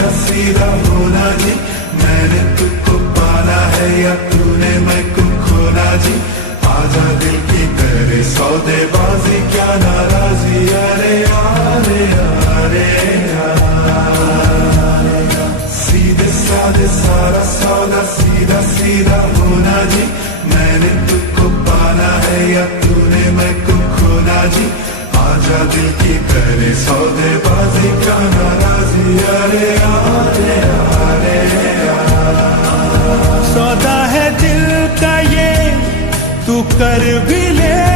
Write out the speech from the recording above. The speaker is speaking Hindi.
सीधा सीधा होना जी, मैंने तुझको पाला है या तूने मैं को खोना जी, आजा दिल की करे सौदेबाजी क्या नाराजी, अरे यारे यारे सीधे साधे सारा सौदा सीधा सीधा होना जी, मैंने तुझको पाला है या तूने मैं को खोना जी, आजा दिल की करे सौदेबाजी क्या नाराजी, अरे यारे यारे सौदा है दिल का ये तू कर भी ले।